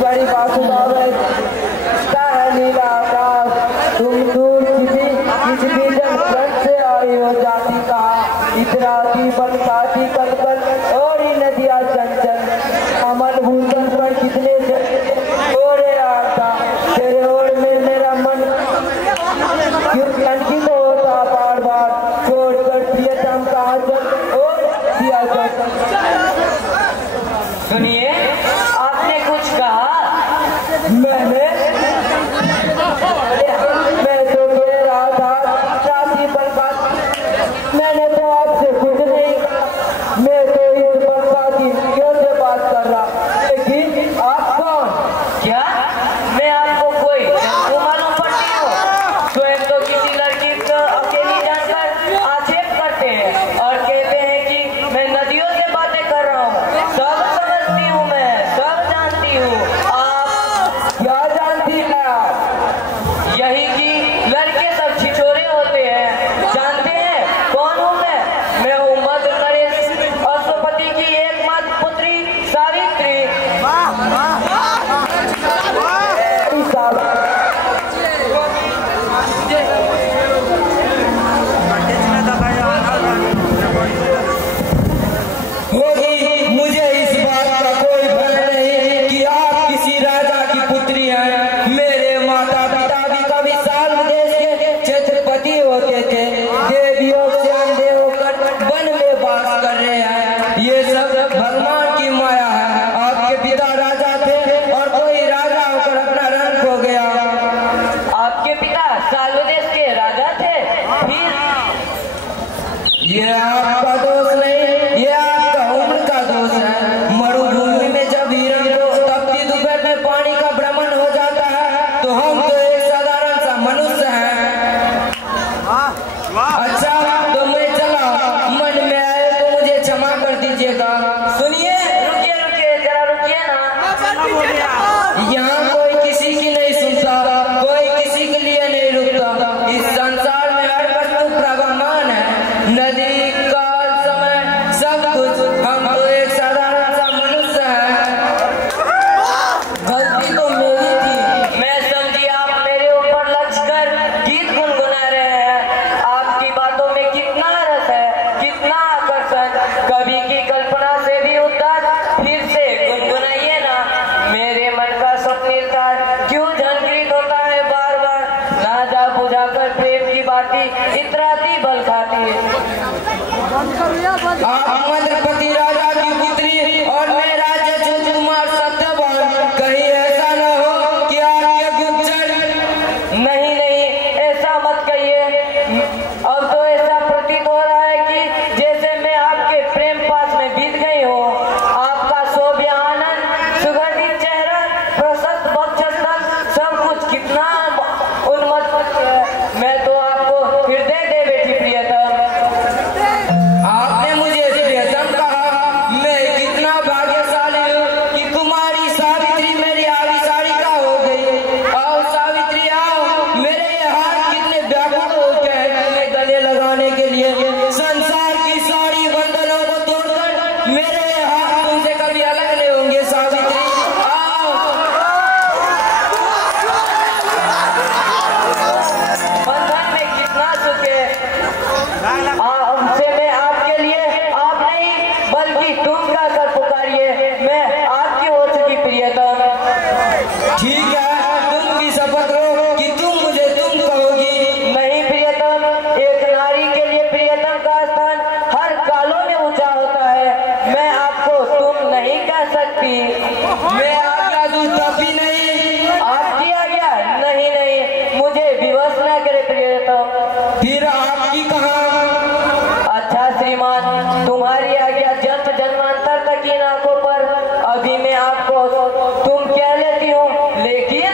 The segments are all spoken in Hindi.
बड़ी बासुदावै नीला आकाश तुम दूर किसी भी जंगल से आई हो जाती का इतराती बनसाती कलकल और ही नदियाँ चंचल अमन भूषण पर कितने ओरे आता तेरे ओर में मेरा मन क्यों अंकित होता बार बार छोड़कर प्रियतम का आंचल और दिया सुनिए, आपने कुछ कहा? मैं तो कह रहा था शादी पर बात मैंने तो आपसे कुछ नहीं कहा मैं तो इस बरसाती क्यों से बात कर रहा लेकिन आप कौन? क्या मैं आपको कोई मालूम पड़ती हूँ? स्वयं तो किसी लड़की को अकेली जानकर आक्षेप करते हैं और कहते हैं कि मैं नदियों से बातें कर रहा हूँ। सब समझती हूँ, मैं सब जानती हूँ। आप क्या जानती है आप? यही कि लड़के सब छिछोरे होते हैं। जानते हैं कौन हूँ मैं हूँ मध्य नरेश अश्वपति की एकमात्र पुत्री सावित्री। होगी मुझे इस बात का कोई भय नहीं कि आप किसी राजा की पुत्री हैं। मेरे माता पिता भी कभी साल देश के छत्रपति होते थे। देवियों से अंधे होकर वन में वास कर रहे हैं। ये सब भगवान की माया है। आपके पिता राजा थे और कोई राजा होकर अपना रंग खो गया। आपके पिता सालदेश के राजा थे? फिर ये आपका दोष नहीं, ये आपका उम्र का दोष है। मरुभूमि में जब हिरण को तपती दोपहर में पानी का भ्रमण हो जाता है तो हम तो एक साधारण सा मनुष्य हैं। अच्छा तो मैं चला, मन में आए तो मुझे क्षमा कर दीजिएगा। सुनिए, रुकिए जरा रुकिए ना। यहाँ कोई किसी की नहीं सुनता, कोई किसी के लिए नहीं रुकता। इस संसार में हर वस्तु प्रवाहमान है, नदी काल समय सब कुछ। हम तो एक साधारण सा मनुष्य हैं। गलती तो मेरी थी। मैं समझी आप मेरे ऊपर लक्ष्य कर गीत गुनगुना रहे हैं। आपकी बातों में कितना रस है, कितना आकर्षण। कवि की कल्पना से भी उदार फिर से गुनगुनाइए ना। मेरे मन का स्वप्निल तार क्यों झंकृत होता है बार बार। ना जा बुझा कर प्रेम की बाती इतराती बल खाती है। आप मध्यपति राजा की पुत्री और मैं राजा चंद्र कुमार सत्यवान। कहीं ऐसा न हो कि आपके गुप्तचर। नहीं ऐसा मत कहिए। अब तो ऐसा प्रतीत हो रहा है कि जैसे मैं आपके प्रेम पास में बीत गई हूँ। आपका शोभ्य आनंद, सुगंधित चेहरा, प्रशस्त वक्षस्थल, सब कुछ कितना उन्मत्त है। मैं तो आपको हृदय दे बैठी प्रियतम। आपने मुझे प्रियतम कहा। मैं कितना भाग्यशाली हूँ कि कुमारी सावित्री मेरी आविसारिका हो गई। आओ सावित्री आओ, मेरे ये हाथ कितने व्याकुल हो गए तुम्हें गले लगाने के लिए। संसार की सारी बंधनों को तोड़कर मेरे ये हाथ तुमसे कभी अलग नहीं होंगे सावित्री। आओ। बंधन में कितना सुख है। हमसे मैं आपके लिए आप नहीं बल्कि तुम कहकर पुकारिए। मैं आपकी हो चुकी प्रियतम। ठीक है, तुम भी शपथ लो कि तुम मुझे तुम कहोगी। नहीं प्रियतम, एक नारी के लिए प्रियतम का स्थान हर कालों में ऊंचा होता है। मैं आपको तुम नहीं कह सकती। मैं आज्ञा दूं तब भी नहीं। आपकी आज्ञा? नहीं मुझे विवश न करे प्रियतम। फिर आपकी कहाँ? अच्छा श्रीमान, तुम्हारी आज्ञा जन्म जन्मांतर तक इन आंखों पर। अभी मैं आपको तुम कह लेती हूँ, लेकिन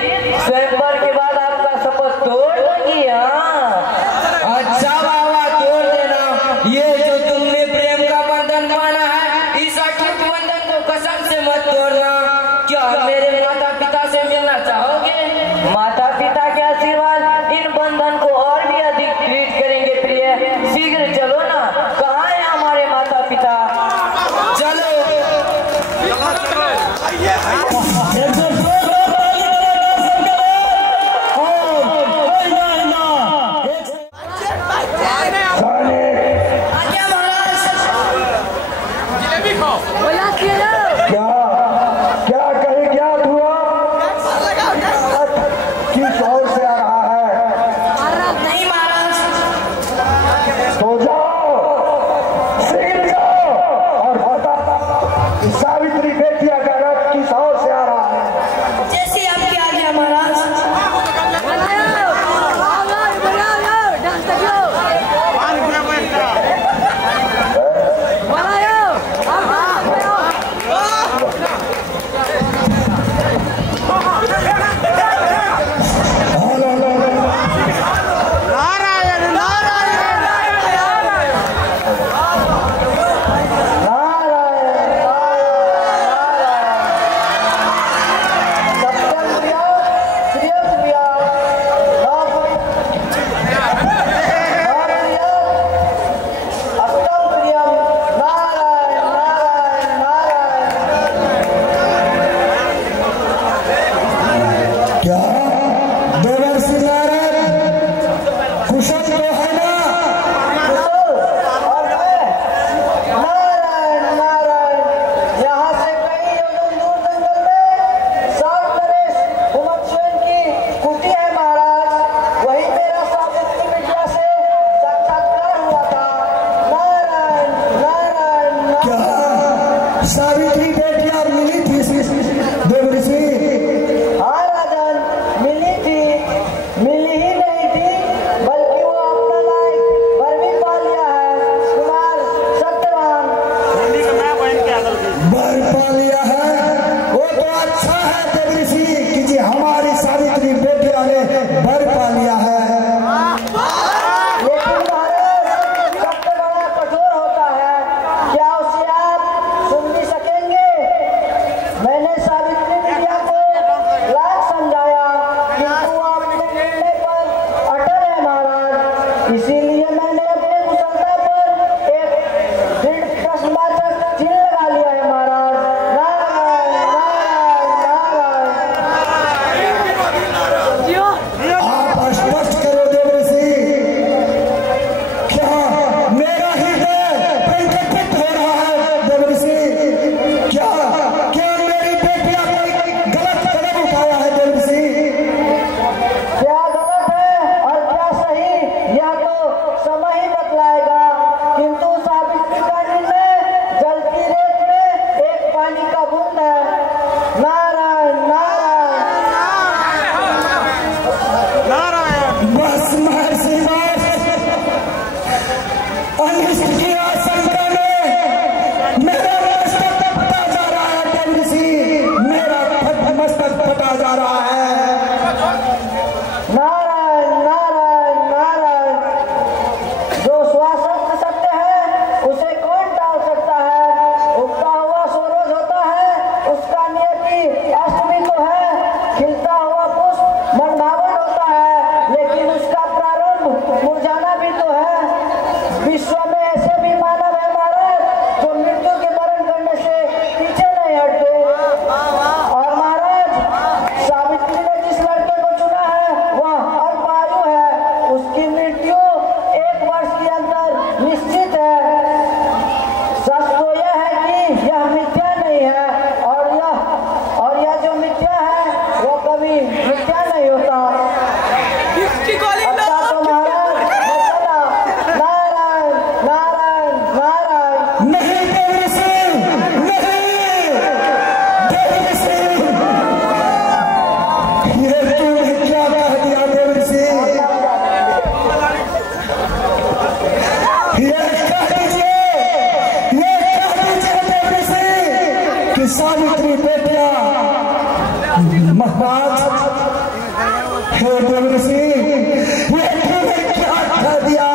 स्वयंवर के बाद आपका शपथ तोड़ दूंगी। हाँ अच्छा बाबा तोड़ देना। ये जो तुमने प्रेम का बंधन माना है, इस अटूट बंधन को कसम से मत तोड़ना। क्या मेरे माता पिता से मिलना चाहोगे? माता पिता के आशीर्वाद इन बंधन को और भी अधिक दृढ़ करेंगे प्रिय। शीघ्र चलो ना। कहाँ है हमारे माता पिता? चलो। ऐसा है देवऋषि कि जी हमारी सावित्री बेटिया ने वर पा लिया है। लेकिन महाराज सबसे बड़ा कठोर होता है, क्या उसे आप सुन भी सकेंगे? मैंने सावित्री बिटिया को लाख समझाया, किंतु आप अपने निर्णय पर अटल है महाराज। इसीलिए मैंने अपने कुशलता पर एक दृढ़ प्रश्नवाचक चिन्ह लगा लिया है महाराज। नारायण नारायण। आप स्पष्ट करो देवऋषि, क्या मेरा हृदय परिकल्पित हो रहा है देवऋषि? क्या क्या मेरी बेटिया कोई गलत कदम उठाया है देवऋषि? क्या गलत है और क्या सही, यह तो समय ही बतलाएगा। किंतु सावित्री का निर्णय जल की रेत में एक पानी का बूंद है। नारायण नारायण। बस महर्षि बस, अनिष्ट की आशंका में मेरा मस्तक फटा जा रहा है देवऋषि, मेरा मस्तक फटा जा रहा है। नारायण नारायण नारायण। जो श्वासोक्त सत्य है उसे कौन टाल सकता है? उगता हुआ सूरज होता है, उसका नियति अष्टमी को है। खिलता हुआ पुष्प मनभावन होता है, लेकिन उसका प्रारंभ मुरझाना भी तो है। विश्व में ऐसे भी मानव है महाराज जो मृत्यु के वरण करने से पीछे नहीं हटते। और महाराज सावित्री ने जिस लड़के को चुना है वह अल्पायु है, उसकी मृत्यु 1 वर्ष के अंदर निश्चित है। सच तो यह है कि यह मिथ्या नहीं है, और यह जो मिथ्या है वो कभी मिथ्या नहीं होता। अच्छा तो महाराज मैं चला। नारायण नारायण नारायण। नहीं देवऋषि, नहीं देवऋषि, ये तूने क्या कह दिया देवऋषि? ये कह दीजिए देवऋषि कि सावित्री बेटिया महाराज, हे देवऋषि, ये तूने क्या कह दिया?